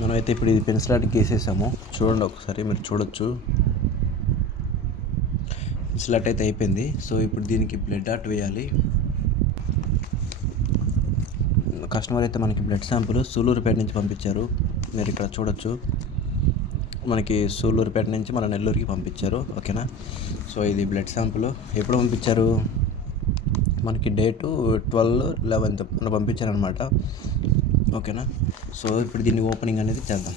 మనమైతే ఇప్పుడు ఇది పెన్సిల్ ఆర్ట్ గీసేసాము. చూడండి ఒకసారి, మీరు చూడొచ్చు. పెన్సిల్ ఆర్ట్ అయితే అయిపోయింది. సో ఇప్పుడు దీనికి బ్లడ్ ఆర్ట్ వేయాలి. కస్టమర్ అయితే మనకి బ్లడ్ శాంపుల్ సూలూరుపేట నుంచి పంపించారు. మీరు ఇక్కడ చూడొచ్చు, మనకి సూలూరుపేట నుంచి మన నెల్లూరుకి పంపించారు. ఓకేనా. సో ఇది బ్లడ్ శాంపుల్ ఎప్పుడు పంపించారు, మనకి డేటు 12/11 మనం పంపించారనమాట. ఓకేనా. సో ఇప్పుడు దీన్ని ఓపెనింగ్ అనేది చేద్దాం.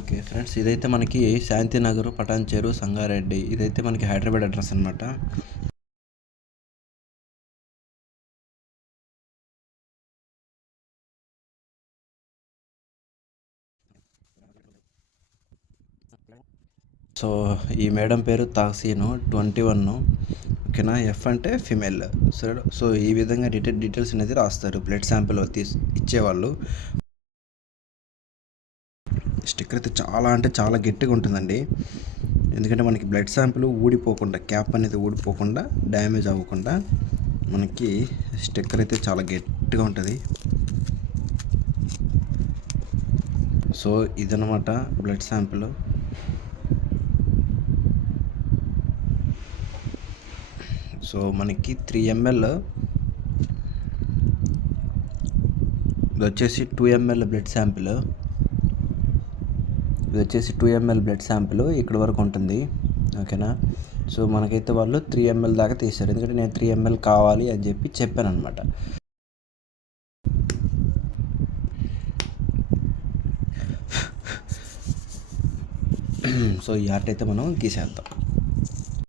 ఓకే ఫ్రెండ్స్, ఇదైతే మనకి శాంతినగర్, పటాన్చేరు, సంగారెడ్డి. ఇదైతే మనకి హైదరాబాద్ అడ్రస్ అనమాట. సో ఈ మేడం పేరు తాసీను, 21. ఓకేనా. ఎఫ్ అంటే ఫిమేల్. సో ఈ విధంగా డీటెయిల్స్ అనేది రాస్తారు బ్లడ్ శాంపిల్ ఇచ్చేవాళ్ళు. స్టిక్కర్ అయితే చాలా గట్టిగా ఉంటుందండి. ఎందుకంటే మనకి బ్లడ్ శాంపిల్ ఊడిపోకుండా, క్యాప్ అనేది ఊడిపోకుండా, డ్యామేజ్ అవ్వకుండా మనకి స్టిక్కర్ అయితే చాలా గట్టిగా ఉంటుంది. సో ఇదనమాట బ్లడ్ శాంపిల్. సో మనకి 3 ml, ఇది వచ్చేసి 2 ml బ్లడ్ శాంపిల్. ఇది వచ్చేసి 2 ml బ్లడ్ శాంపిల్ ఇక్కడ వరకు ఉంటుంది. ఓకేనా. సో మనకైతే వాళ్ళు 3 ml దాకా తీశారు. ఎందుకంటే నేను 3 ml కావాలి అని చెప్పాను అనమాట. సో ఈ ఆర్ట్ అయితే మనం గీసేద్దాం.